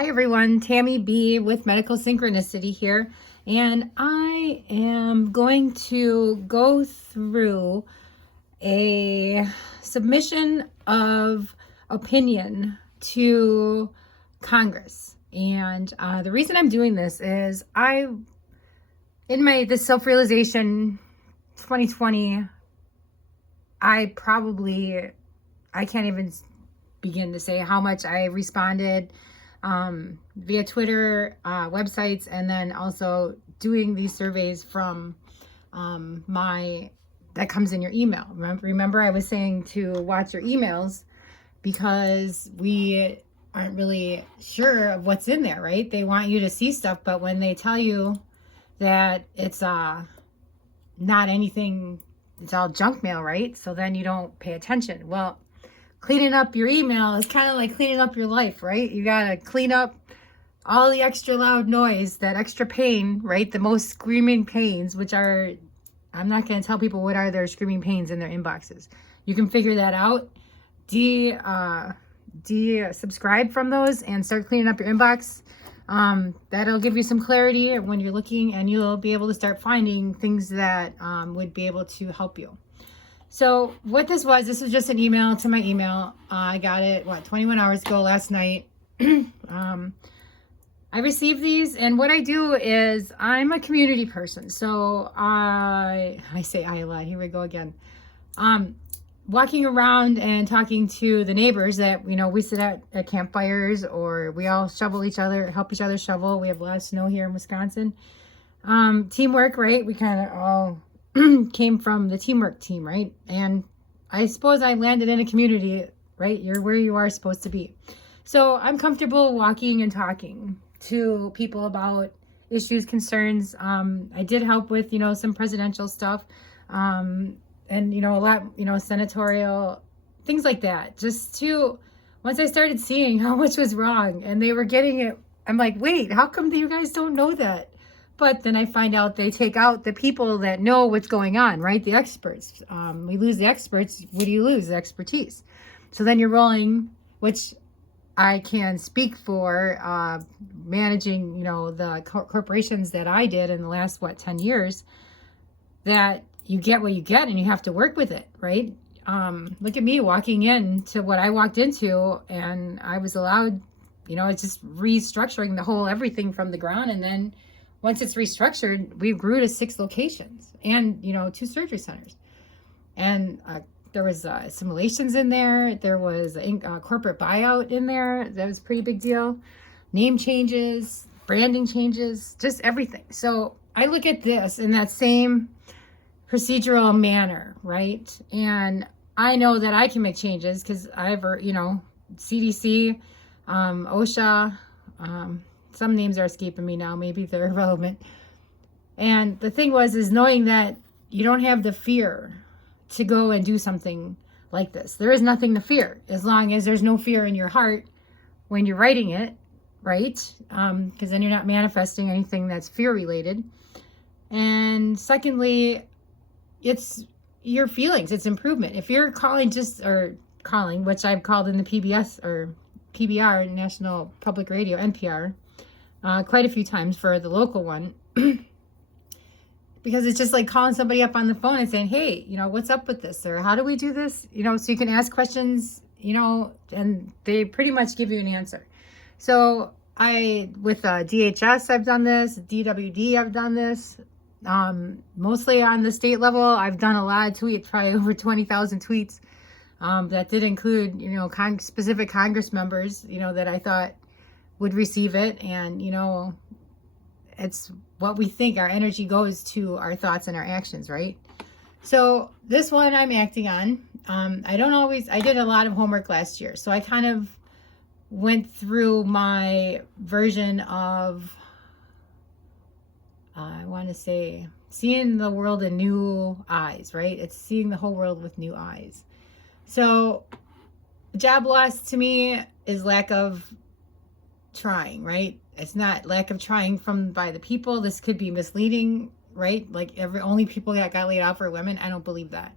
Hi everyone, Tammy B with Medical Synchronicity here, and I am going to go through a submission of opinion to Congress. And the reason I'm doing this is this self-realization 2020, I can't even begin to say how much I responded via Twitter, websites, and then also doing these surveys from that comes in your email. Remember I was saying to watch your emails because we aren't really sure of what's in there, right? They want you to see stuff, but when they tell you that it's not anything, it's all junk mail, right? So then you don't pay attention. Well, cleaning up your email is kind of like cleaning up your life, right? You got to clean up all the extra loud noise, that extra pain, right? The most screaming pains, which are, I'm not going to tell people what are their screaming pains in their inboxes. You can figure that out. Subscribe from those and start cleaning up your inbox. That'll give you some clarity when you're looking, and you'll be able to start finding things that would be able to help you. So what this was just an email to my email. I got it, 21 hours ago last night. I received these, and what I do is I'm a community person. So I say I a lot. Here we go again. Walking around and talking to the neighbors that, we sit at campfires, or we all help each other shovel. We have a lot of snow here in Wisconsin. Teamwork, right? We kind of all came from the teamwork team, right? And I suppose I landed in a community, right? You're where you are supposed to be. So I'm comfortable walking and talking to people about issues, concerns. I did help with, some presidential stuff, and, a lot, senatorial, things like that. Once I started seeing how much was wrong and they were getting it, I'm like, wait, how come you guys don't know that? But then I find out they take out the people that know what's going on, right? The experts. We lose the experts. What do you lose? The expertise. So then you're rolling, which I can speak for managing, the corporations that I did in the last, 10 years, that you get what you get and you have to work with it, right? Look at me walking into what I walked into, and I was allowed, it's just restructuring the whole everything from the ground. And then once it's restructured, we grew to 6 locations and, 2 surgery centers. And there was simulations in there. There was a corporate buyout in there. That was a pretty big deal. Name changes, branding changes, just everything. So I look at this in that same procedural manner, right? And I know that I can make changes because CDC, OSHA, some names are escaping me now. Maybe they're irrelevant. And the thing is knowing that you don't have the fear to go and do something like this. There is nothing to fear as long as there's no fear in your heart when you're writing it, right? Because then you're not manifesting anything that's fear related. And secondly, it's your feelings. It's improvement. If you're calling, which I've called in the PBS or PBR, National Public Radio, NPR, quite a few times for the local one, because it's just like calling somebody up on the phone and saying, hey, what's up with this? Or how do we do this? So you can ask questions, and they pretty much give you an answer. So with DHS, I've done this, DWD, I've done this, mostly on the state level. I've done a lot of tweets, probably over 20,000 tweets, that did include, specific Congress members, that I thought would receive it. And, it's what we think. Our energy goes to our thoughts and our actions, right? So this one I'm acting on. I did a lot of homework last year. So I kind of went through my version of, I want to say, seeing the world in new eyes, right? It's seeing the whole world with new eyes. So job loss to me is lack of trying, right? It's not lack of trying by the people. This could be misleading, right? Like only people that got laid off are women. I don't believe that.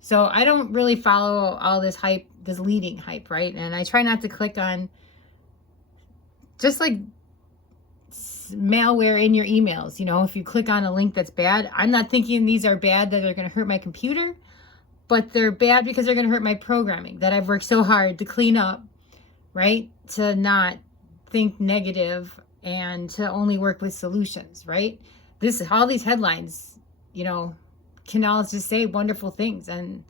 So I don't really follow all this hype this leading hype, right? And I try not to click on just like malware in your emails. You know, if you click on a link that's bad, I'm not thinking these are bad that are going to hurt my computer, but they're bad because they're going to hurt my programming that I've worked so hard to clean up, right? To not think negative and to only work with solutions, right? All these headlines, you know, can all just say wonderful things, and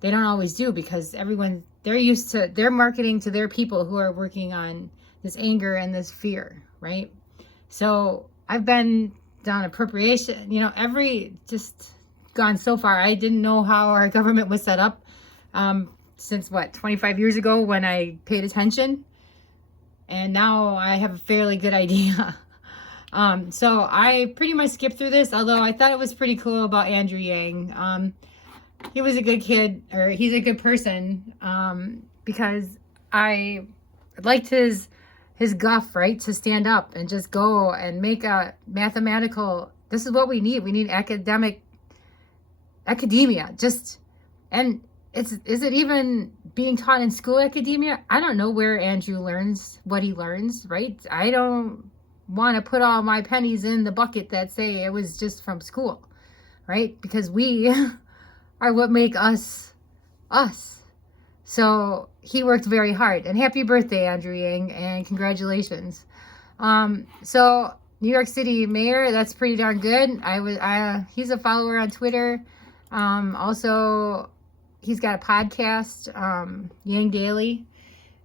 they don't always do, because they're used to their marketing to their people who are working on this anger and this fear, right? So I've been down appropriation, you know, just gone so far. I didn't know how our government was set up since 25 years ago when I paid attention. And now I have a fairly good idea. So I pretty much skipped through this, although I thought it was pretty cool about Andrew Yang. He was a good kid, or he's a good person, because I liked his guff, right? To stand up and just go and make a mathematical, this is what we need. We need academia. And is it even being taught in school academia? I don't know where Andrew learns what he learns, right? I don't want to put all my pennies in the bucket that say it was just from school, right? Because we are what make us us. So he worked very hard, and happy birthday, Andrew Yang, and congratulations. So New York City mayor, that's pretty darn good. He's a follower on Twitter. Also, he's got a podcast, Yang Daily,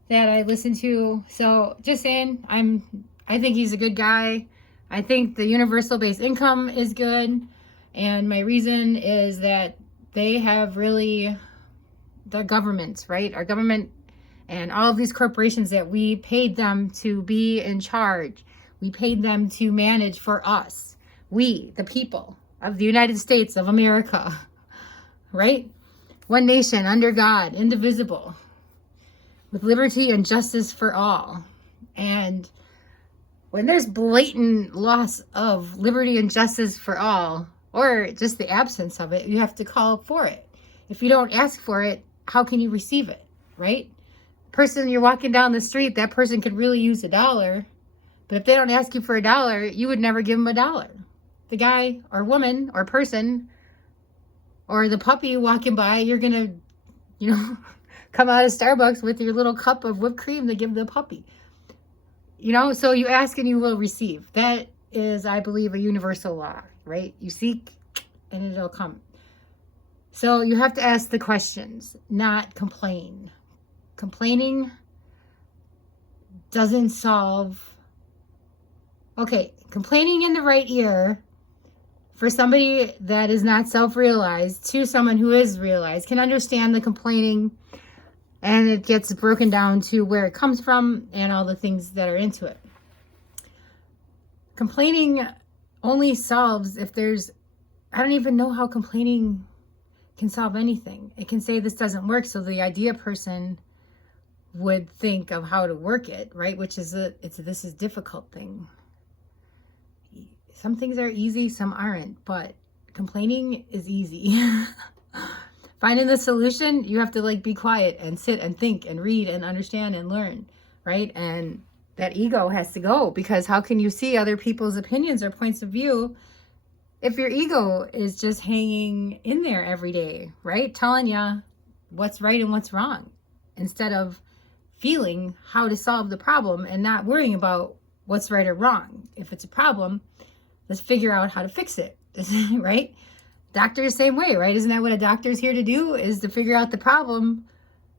that I listen to. So just saying, I think he's a good guy. I think the universal basic income is good. And my reason is that they have really, the government, right? Our government and all of these corporations that we paid them to be in charge. We paid them to manage for us. We, the people of the United States of America, right? One nation under God, indivisible, with liberty and justice for all. And when there's blatant loss of liberty and justice for all, or just the absence of it, you have to call for it. If you don't ask for it, how can you receive it, right? Person you're walking down the street, that person could really use $1. But if they don't ask you for $1, you would never give them $1. The guy or woman or person or the puppy walking by, you're going to, you know, come out of Starbucks with your little cup of whipped cream to give the puppy. You know, so you ask and you will receive. That is, I believe, a universal law, right? You seek and it'll come. So you have to ask the questions, not complain. Complaining doesn't solve. Okay, complaining in the right ear for somebody that is not self-realized to someone who is realized can understand the complaining, and it gets broken down to where it comes from and all the things that are into it. Complaining only solves if there's, I don't even know how complaining can solve anything. It can say this doesn't work, so the idea person would think of how to work it, right? Which is this is difficult thing. Some things are easy, some aren't, but complaining is easy. Finding the solution, you have to be quiet and sit and think and read and understand and learn, right? And that ego has to go, because how can you see other people's opinions or points of view if your ego is just hanging in there every day, right? Telling you what's right and what's wrong, instead of feeling how to solve the problem and not worrying about what's right or wrong. If it's a problem, let's figure out how to fix it, right? Doctors, same way, right? Isn't that what a doctor's here to do? Is to figure out the problem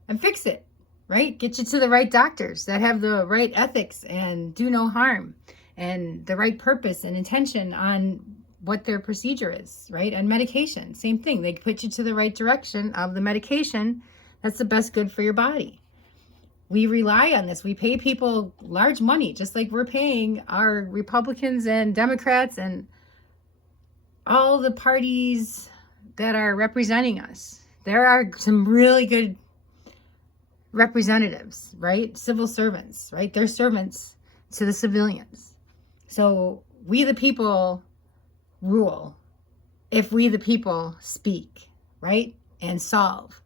and fix it, right? Get you to the right doctors that have the right ethics and do no harm and the right purpose and intention on what their procedure is, right? And medication, same thing. They put you to the right direction of the medication that's the best good for your body. We rely on this. We pay people large money, just like we're paying our Republicans and Democrats and all the parties that are representing us. There are some really good representatives, right? Civil servants, right? They're servants to the civilians. So we the people rule if we the people speak, right? And solve.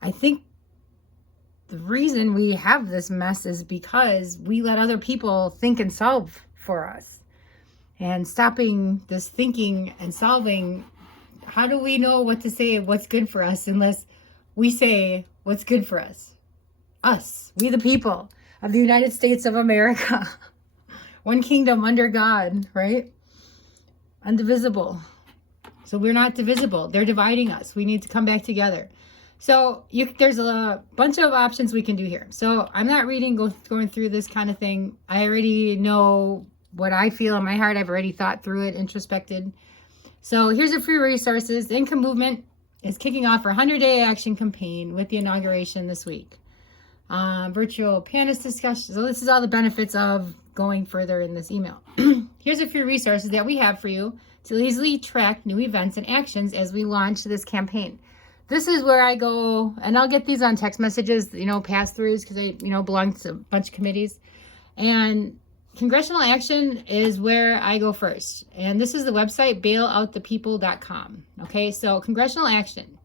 I think the reason we have this mess is because we let other people think and solve for us. And stopping this thinking and solving, how do we know what to say, what's good for us, unless we say what's good for us? Us, we the people of the United States of America. One kingdom under God, right? Indivisible. So we're not divisible. They're dividing us. We need to come back together. So there's a bunch of options we can do here. So I'm not going through this kind of thing. I already know what I feel in my heart. I've already thought through it, introspected. So here's a free resources. The Income Movement is kicking off our 100-day action campaign with the inauguration this week. Virtual panelist discussion. So this is all the benefits of going further in this email. Here's a few resources that we have for you to easily track new events and actions as we launch this campaign. This is where I go, and I'll get these on text messages, pass-throughs, because I, belong to a bunch of committees. And Congressional Action is where I go first. And this is the website, bailoutthepeople.com. Okay, so Congressional Action.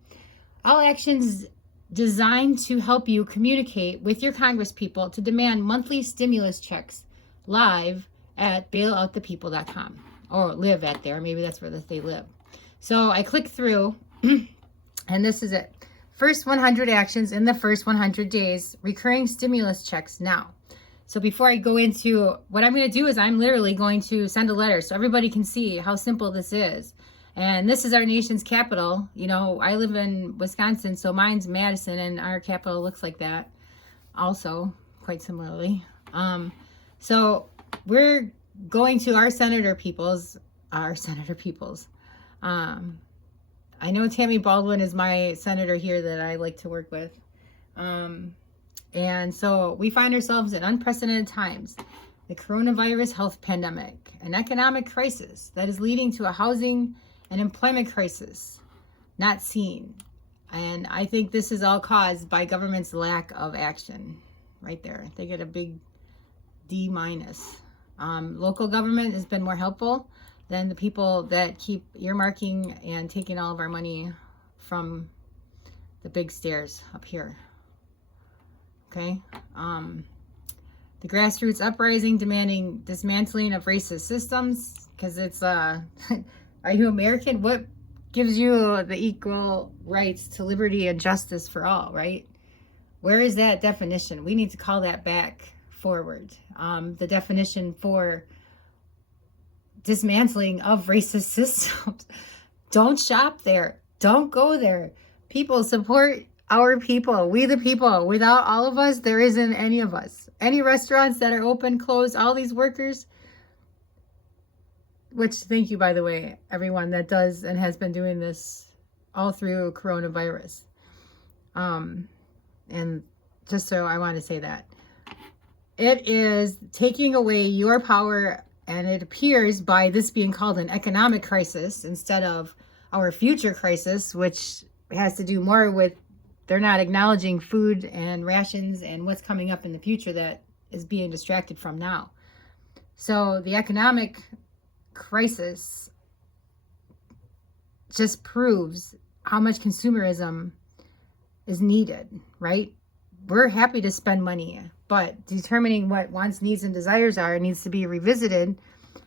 All actions designed to help you communicate with your congresspeople to demand monthly stimulus checks live at bailoutthepeople.com. Or live at there. Maybe that's where they live. So I click through, and this is it. First 100 actions in the first 100 days. Recurring stimulus checks now. So before I go into what I'm going to do is I'm literally going to send a letter so everybody can see how simple this is. And this is our nation's capital. I live in Wisconsin, so mine's Madison, and our capital looks like that also, quite similarly. So we're going to our senator peoples. I know Tammy Baldwin is my senator here that I like to work with. And so we find ourselves in unprecedented times. The coronavirus health pandemic, an economic crisis that is leading to a housing and employment crisis not seen. And I think this is all caused by government's lack of action. Right there. They get a big D-. Local government has been more helpful than the people that keep earmarking and taking all of our money from the big stairs up here. Okay. The grassroots uprising demanding dismantling of racist systems, because it's are you American? What gives you the equal rights to liberty and justice for all, right? Where is that definition? We need to call that back forward. The definition for dismantling of racist systems. Don't shop there. Don't go there. People, support our people. We the people. Without all of us, there isn't any of us. Any restaurants that are open, closed, all these workers, which thank you, by the way, everyone that does and has been doing this all through coronavirus. And just so I want to say that it is taking away your power, and it appears by this being called an economic crisis instead of our future crisis, which has to do more with they're not acknowledging food and rations and what's coming up in the future that is being distracted from now. So the economic crisis just proves how much consumerism is needed, right? We're happy to spend money, but determining what wants, needs, and desires are needs to be revisited.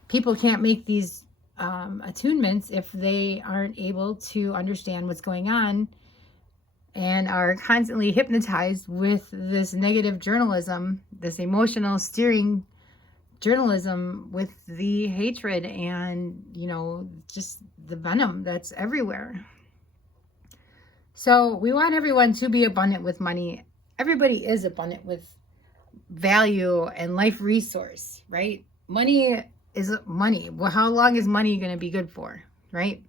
People can't make these attunements if they aren't able to understand what's going on and are constantly hypnotized with this negative journalism, this emotional steering journalism with the hatred and, just the venom that's everywhere. So we want everyone to be abundant with money. Everybody is abundant with value and life resource, right? Money is money. Well, how long is money going to be good for, right?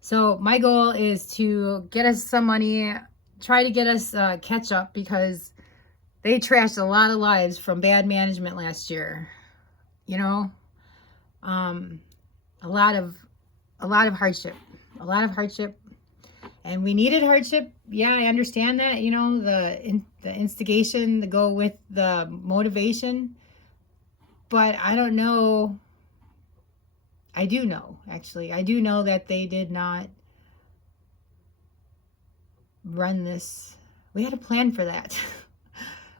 So my goal is to get us some money, try to get us catch up, because they trashed a lot of lives from bad management last year. A lot of hardship, and we needed hardship. Yeah, I understand that. The instigation to go with the motivation, but I don't know. I do know that they did not run this. We had a plan for that.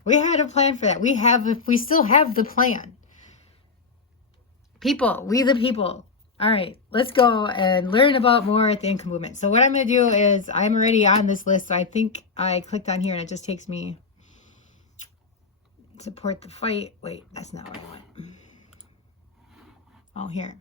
We had a plan for that. We still have the plan. People, we the people. All right, let's go and learn about more at the income movement. So what I'm going to do is I'm already on this list. So I think I clicked on here and it just takes me support the fight. Wait, that's not what I want. Oh, here.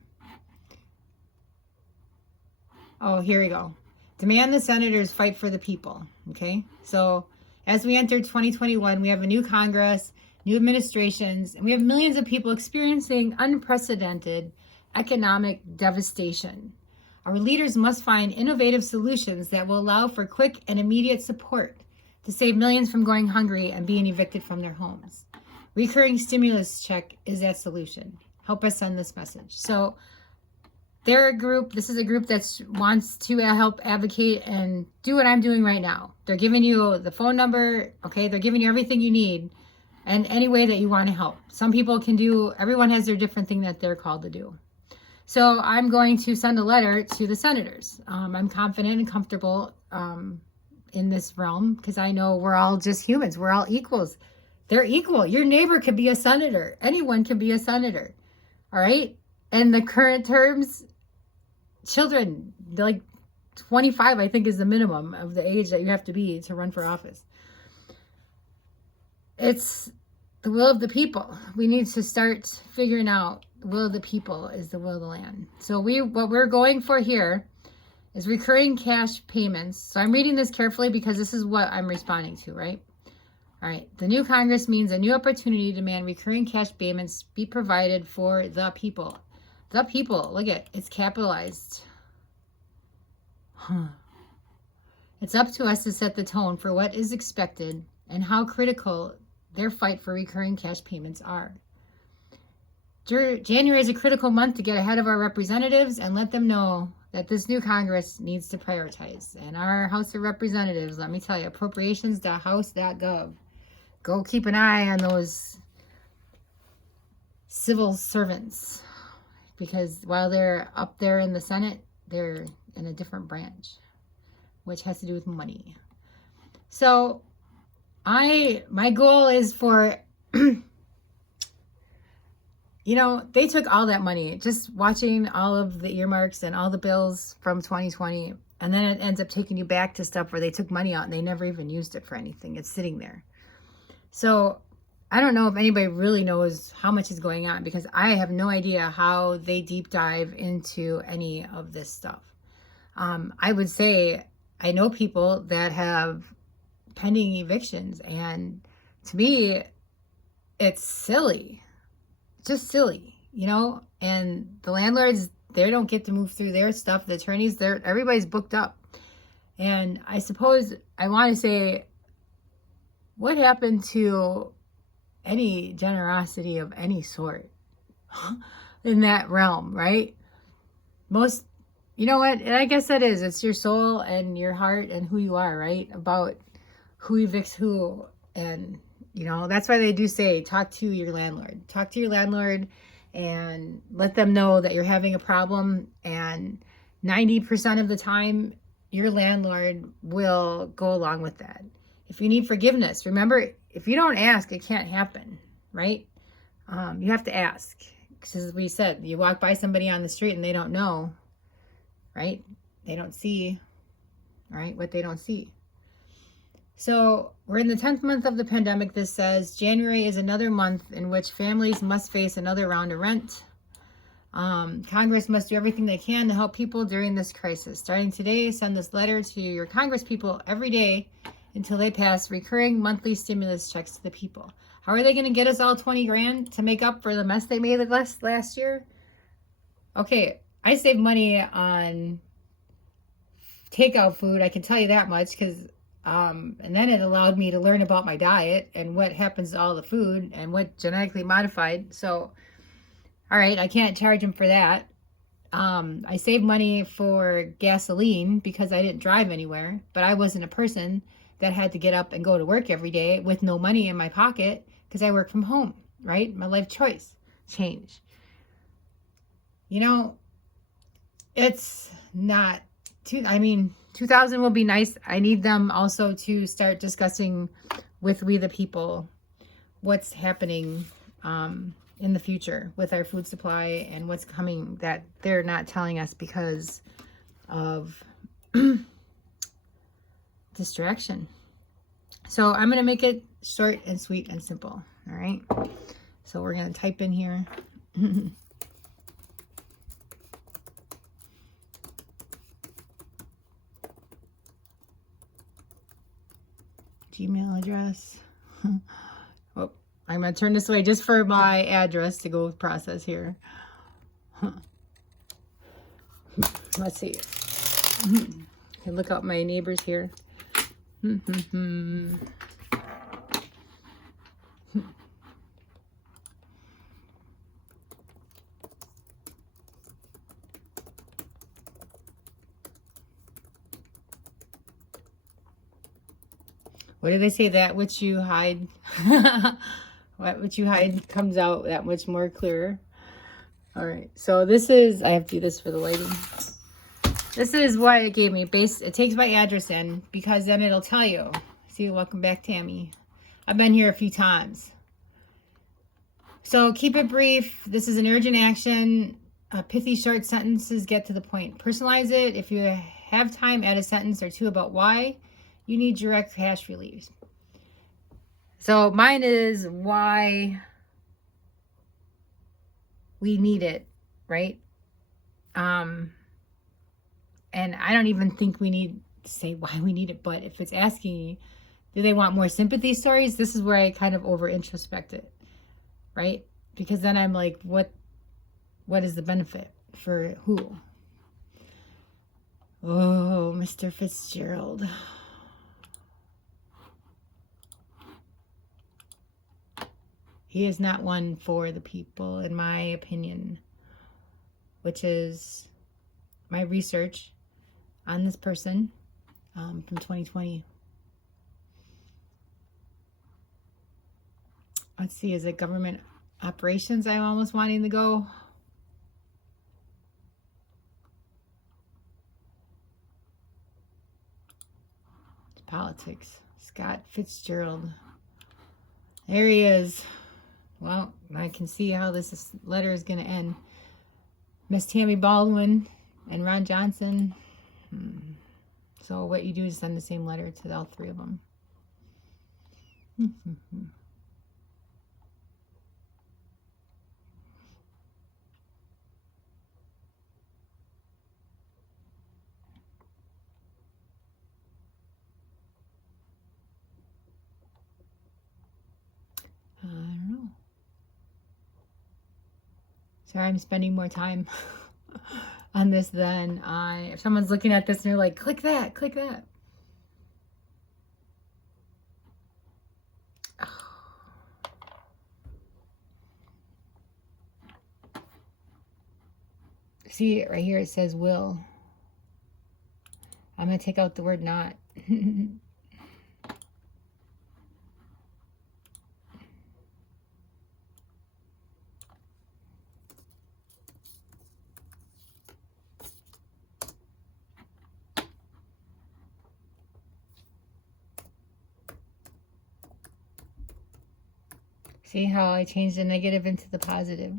Oh, here we go. Demand the senators fight for the people. Okay, so as we enter 2021, we have a new Congress, new administrations, and we have millions of people experiencing unprecedented economic devastation. Our leaders must find innovative solutions that will allow for quick and immediate support to save millions from going hungry and being evicted from their homes. Recurring stimulus check is that solution. Help us send this message. So they're a group, this is a group that wants to help advocate and do what I'm doing right now. They're giving you the phone number, okay? They're giving you everything you need and any way that you want to help. Some people can do, everyone has their different thing that they're called to do. So I'm going to send a letter to the senators. I'm confident and comfortable in this realm because I know we're all just humans. We're all equals. They're equal. Your neighbor could be a senator. Anyone can be a senator. All right? And the current terms, children, like 25, I think, is the minimum of the age that you have to be to run for office. It's the will of the people. We need to start figuring out the will of the people is the will of the land. So what we're going for here is recurring cash payments. So I'm reading this carefully because this is what I'm responding to, right? All right. The new Congress means a new opportunity to demand recurring cash payments be provided for the people. The people. Look at it. It's capitalized. It's up to us to set the tone for what is expected and how critical their fight for recurring cash payments are. January is a critical month to get ahead of our representatives and let them know that this new Congress needs to prioritize. And our House of Representatives, let me tell you, appropriations.house.gov. Go keep an eye on those civil servants because while they're up there in the Senate, they're in a different branch, which has to do with money. So my goal is for, they took all that money, just watching all of the earmarks and all the bills from 2020. And then it ends up taking you back to stuff where they took money out and they never even used it for anything. It's sitting there. So I don't know if anybody really knows how much is going on because I have no idea how they deep dive into any of this stuff. I would say I know people that have pending evictions, and to me, it's silly. Just silly, and the landlords, they don't get to move through their stuff. The attorneys, everybody's booked up. And I suppose I want to say, what happened to any generosity of any sort in that realm, right? Most, you know what? And I guess that is, it's your soul and your heart and who you are, right? About who evicts who. And, that's why they do say, talk to your landlord. Talk to your landlord and let them know that you're having a problem. And 90% of the time, your landlord will go along with that. If you need forgiveness, remember, if you don't ask, it can't happen, right? You have to ask. Because as we said, you walk by somebody on the street and they don't know, right? They don't see, right, what they don't see. So we're in the 10th month of the pandemic. This says January is another month in which families must face another round of rent. Congress must do everything they can to help people during this crisis. Starting today, send this letter to your Congress people every day until they pass recurring monthly stimulus checks to the people. How are they going to get us all 20 grand to make up for the mess they made last year? Okay, I saved money on takeout food. I can tell you that much because, and then it allowed me to learn about my diet and what happens to all the food and what genetically modified. So, all right, I can't charge them for that. I saved money for gasoline because I didn't drive anywhere, but I wasn't a person that had to get up and go to work every day with no money in my pocket because I work from home, right? My life choice changed. It's not 2000 will be nice. I need them also to start discussing with we the people what's happening in the future with our food supply and what's coming that they're not telling us because of distraction. So I'm going to make it short and sweet and simple. All right. So we're going to type in here. Gmail address. Oh, I'm going to turn this away just for my address to go with process here. Let's see. I can look up my neighbors here. What do they say? That which you hide, what which you hide comes out that much more clearer. All right. So this is, I have to do this for the lighting. This is what it gave me. It takes my address in because then it'll tell you. See, welcome back, Tammy. I've been here a few times. So keep it brief. This is an urgent action. Pithy short sentences get to the point. Personalize it. If you have time, add a sentence or two about why you need direct cash relief. So mine is why we need it, right? And I don't even think we need to say why we need it, but if it's asking, do they want more sympathy stories? This is where I kind of over introspect it, right? Because then I'm like, what is the benefit for who? Oh, Mr. Fitzgerald. He is not one for the people, in my opinion, which is my research on this person from 2020. Let's see, is it government operations I'm almost wanting to go? It's politics. Scott Fitzgerald. There he is. Well, I can see how this letter is going to end. Miss Tammy Baldwin and Ron Johnson. So what you do is send the same letter to all three of them. I don't know. Sorry, I'm spending more time on this than if someone's looking at this and they're like, click that, click that. See, right here it says will. I'm going to take out the word not. See how I changed the negative into the positive?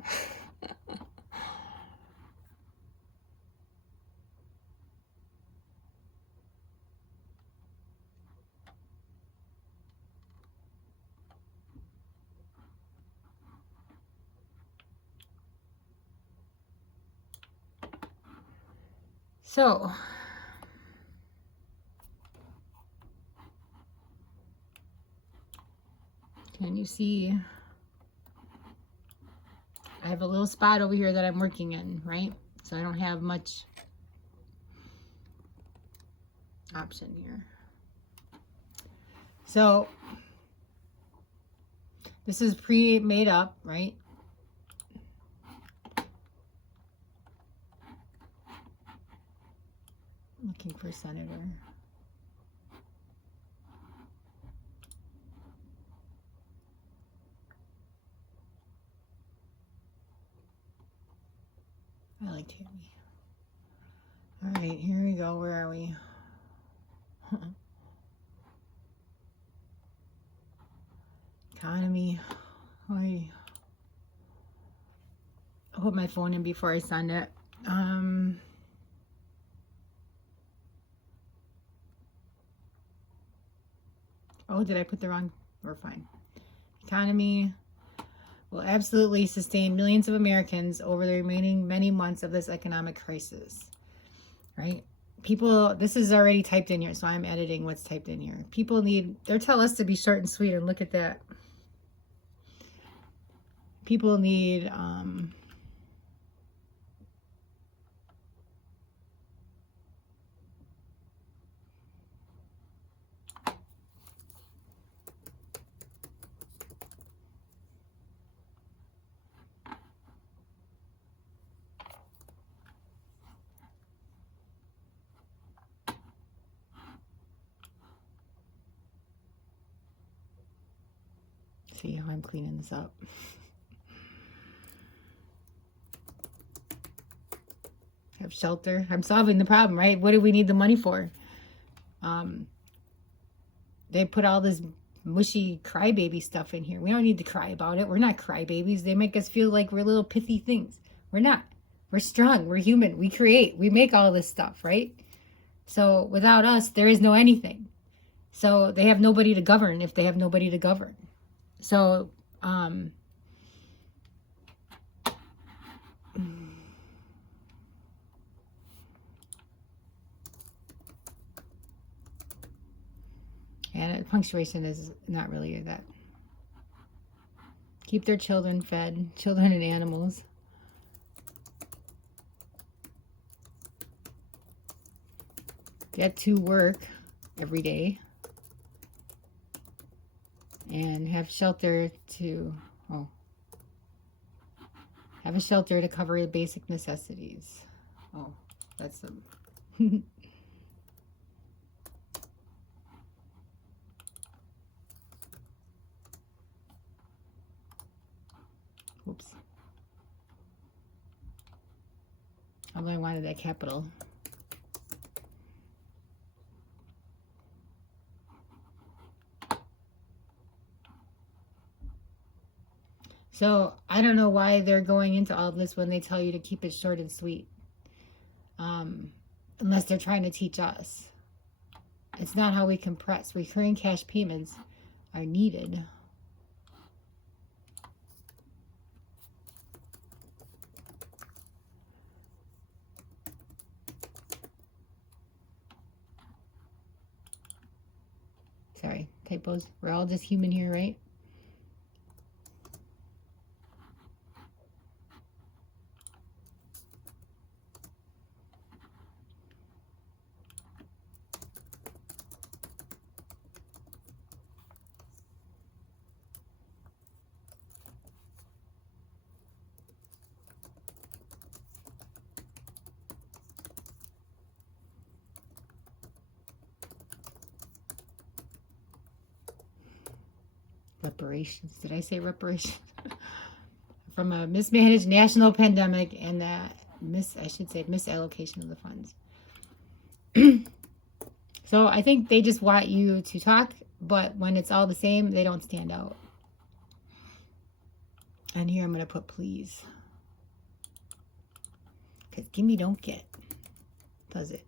So, can you see? I have a little spot over here that I'm working in, right? So I don't have much option here. So this is pre-made up, right? Looking for senator. I like Tammy. All right, here we go. Where are we? economy. I'll put my phone in before I send it. Oh, did I put the wrong? We're fine. Economy will absolutely sustain millions of Americans over the remaining many months of this economic crisis. Right? People, this is already typed in here, so I'm editing what's typed in here. People need, they tell us to be short and sweet, and look at that. People need, see how I'm cleaning this up. Have shelter. I'm solving the problem, right? What do we need the money for? They put all this mushy crybaby stuff in here. We don't need to cry about it. We're not crybabies. They make us feel like we're little pithy things. We're not. We're strong. We're human. We create. We make all this stuff, right? So without us, there is no anything. So they have nobody to govern if they have nobody to govern. So, and punctuation is not really that. Keep their children fed, children and animals. Get to work every day. And have shelter to, have a shelter to cover the basic necessities. Oh, that's some. Oops. Although I wanted that capital. So I don't know why they're going into all this when they tell you to keep it short and sweet. Unless they're trying to teach us. It's not how we compress. Recurring cash payments are needed. Sorry, typos. We're all just human here, right? Reparations. Did I say reparations? From a mismanaged national pandemic and I should say misallocation of the funds. So I think they just want you to talk, but when it's all the same, they don't stand out. And here I'm going to put please. Because gimme don't get. Does it?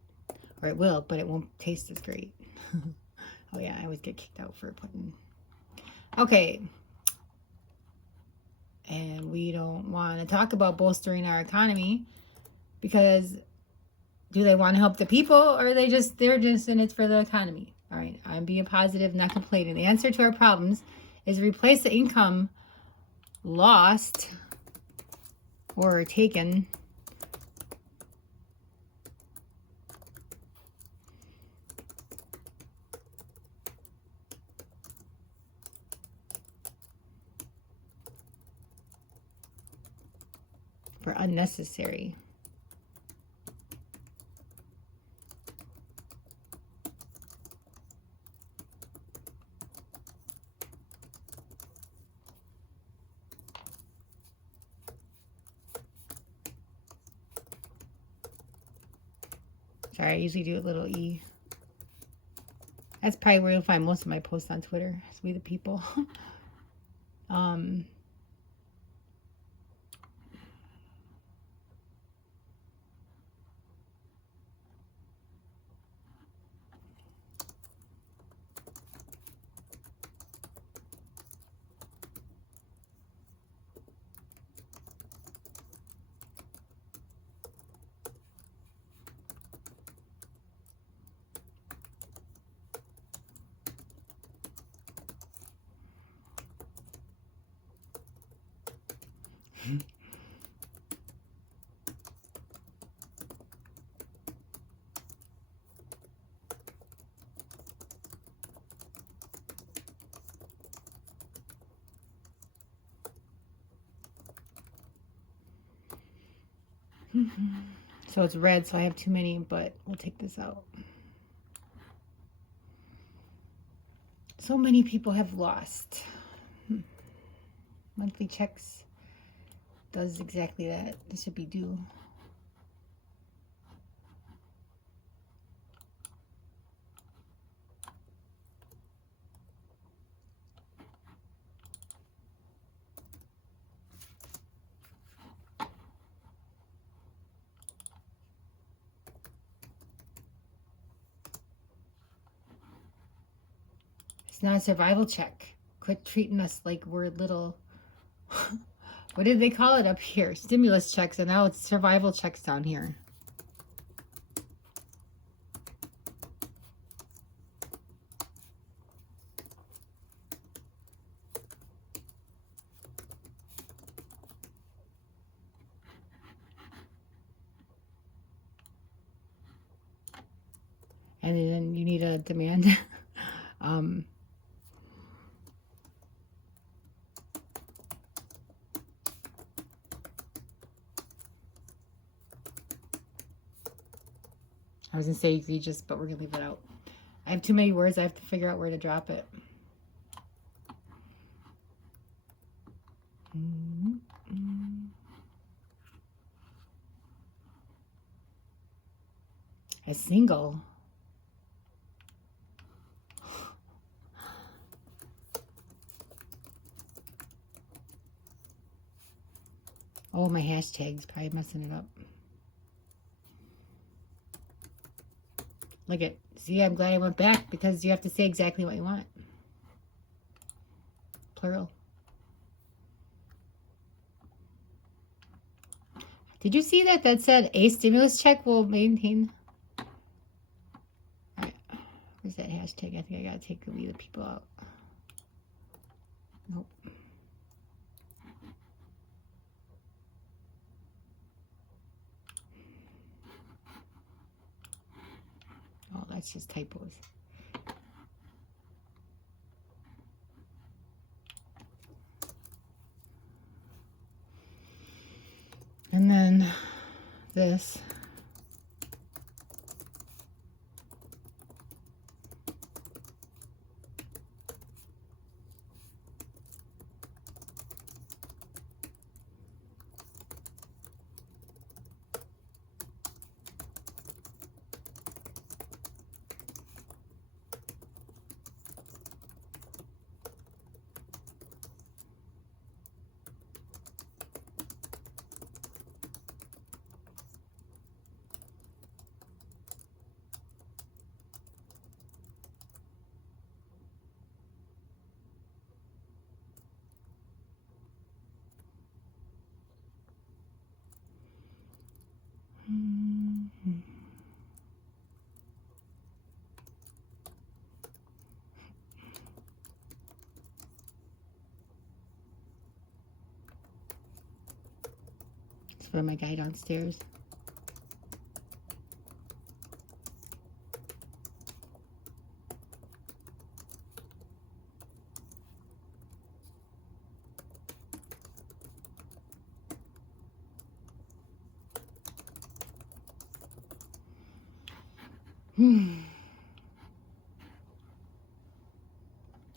Or it will, but it won't taste as great. Oh yeah, I always get kicked out for putting... Okay, and we don't want to talk about bolstering our economy because do they want to help the people or are they're just in it for the economy? All right, I'm being positive, not complaining. The answer to our problems is replace the income lost or taken for unnecessary. Sorry, I usually do a little E. That's probably where you'll find most of my posts on Twitter. It's We the People. Um, so it's red, so I have too many, but we'll take this out. So many people have lost. Monthly checks does exactly that. This should be due. It's not a survival check. Quit treating us like we're little, what did they call it up here? Stimulus checks, and now it's survival checks down here. And then you need a demand. I was going to say egregious, but we're going to leave it out. I have too many words. I have to figure out where to drop it. A single. Oh, my hashtags. Probably messing it up. Look at, see, I'm glad I went back because you have to say exactly what you want. Plural. Did you see that? That said a stimulus check will maintain. All right. Where's that hashtag? I think I got to take the people out. Nope. Oh, that's just typos. And then this. It's for my guy downstairs.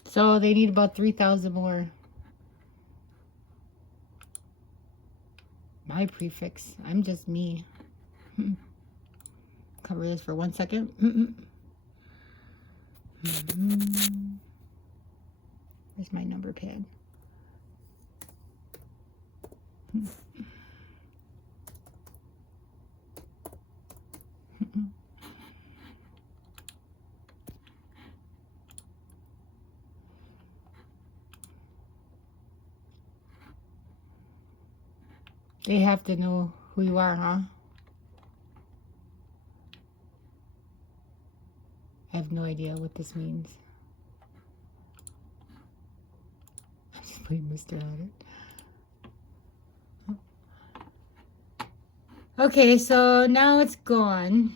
So they need about 3,000 more. My prefix. I'm just me. Cover this for 1 second. Where's my number pad? They have to know who you are, huh? I have no idea what this means. I'm just putting Mr. on it. Okay, so now it's gone.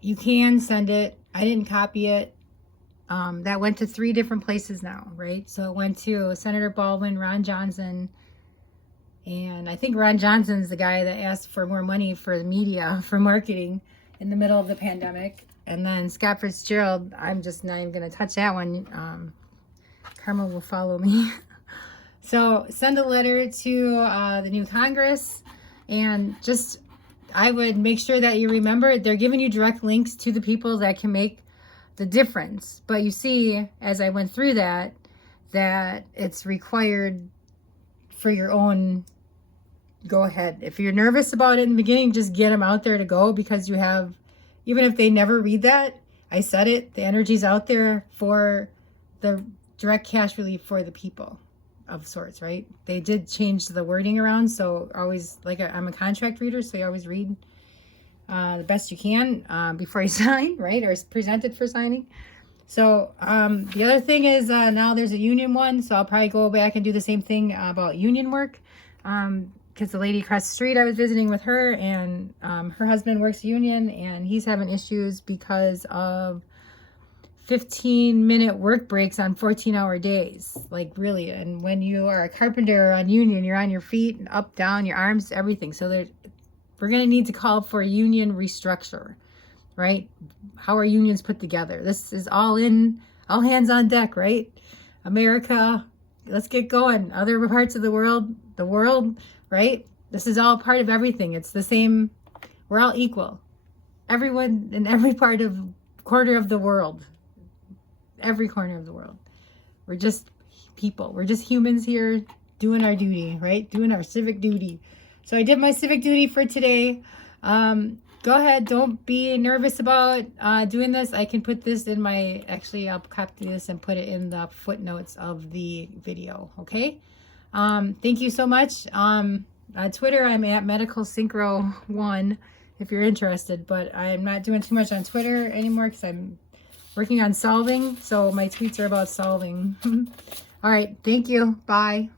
You can send it. I didn't copy it. That went to 3 different places now, right? So it went to Senator Baldwin, Ron Johnson, and I think Ron Johnson's the guy that asked for more money for the media, for marketing in the middle of the pandemic. And then Scott Fitzgerald, I'm just not even going to touch that one. Karma will follow me. So send a letter to the new Congress, and just, I would make sure that you remember they're giving you direct links to the people that can make the difference. But you see, as I went through that it's required for your own go ahead. If you're nervous about it in the beginning, just get them out there to go, because you have, even if they never read that, I said it, the energy's out there for the direct cash relief for the people of sorts, right? They did change the wording around, so always, like, I'm a contract reader, so you always read the best you can before you sign, right? Or present it for signing. So the other thing is now there's a union one, so I'll probably go back and do the same thing about union work, because the lady across the street, I was visiting with her, and her husband works union, and he's having issues because of 15-minute work breaks on 14-hour days, like, really. And when you are a carpenter on union, you're on your feet and up, down, your arms, everything. So we're going to need to call for a union restructure, right? How are unions put together? This is all hands on deck, right? America, let's get going. Other parts of the world, right? This is all part of everything. It's the same. We're all equal. Everyone in every corner of the world. Every corner of the world. We're just people. We're just humans here doing our duty, right? Doing our civic duty. So I did my civic duty for today. Go ahead. Don't be nervous about doing this. I can put this in actually, I'll copy this and put it in the footnotes of the video. Okay. Thank you so much. On Twitter, I'm at medicalsynchro1 if you're interested, but I'm not doing too much on Twitter anymore because I'm working on solving. So my tweets are about solving. All right. Thank you. Bye.